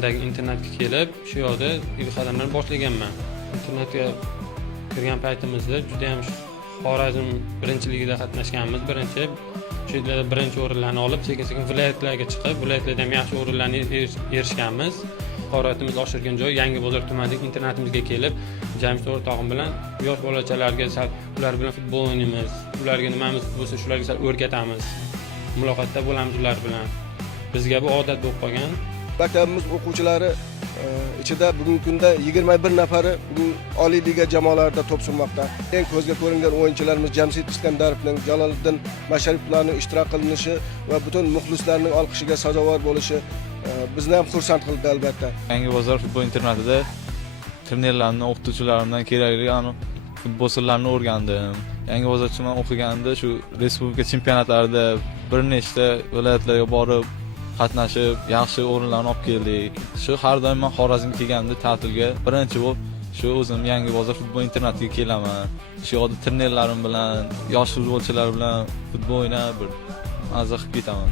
tumandagi internatga kelib, shu yoqda ilk qadamlarni boshlaganman. Internatga kirgan paytimizda juda ham Xorazm birinchiligida qatnashganmiz. Shu yerda birinchi o'rinlarni olib, sekin-sekin viloyatlarga chiqib, viloyatlarda ham yaxshi o'rinlarni erishganmiz. Qoratimiz oshirgan joy Yangibozor tumanidagi internatimizga kelib, Jamshid o'rtog'im bilan yosh bolachalarga ular bilan futbol o'ynaymiz. Ularga nimamiz bo'lsa, shularga o'rgatamiz. Muloqotda bo'lamiz ular bilan. Bizga bu odat bo'lib qolgan. Maktabimiz o'quvchilari ichida bugungi kunda 21 nafari bugun Oliy liga jamoalarida to'p surmoqda. Eng ko'zga ko'ringan o'yinchilarimiz Jamshid Iskandarovning, Jaloliddin Mashariplarning ishtirok qilinishi va butun muxlislarning olqishiga sazovor bo'lishi bizni ham xursand qildi albatta. Yangibozor futbol internatida trenerlarni, o'qituvchilarimdan kerakli futbol sirlarini o'rgandim. Yangibozor tuman o'qiganimda shu respublika chempionatlarida bir nechta viloyatlarga borib qatnashib, yaxshi o'rinlarni olib keldik. Shu har doim men Xorazmga kelganimda ta'tilga birinchi bo'lib shu o'zim Yangibozor futbol internatiga kelaman. Shu yerda trenerlarim bilan, yosh futbolchilar bilan futbol o'ynab bir mazza qilib ketaman.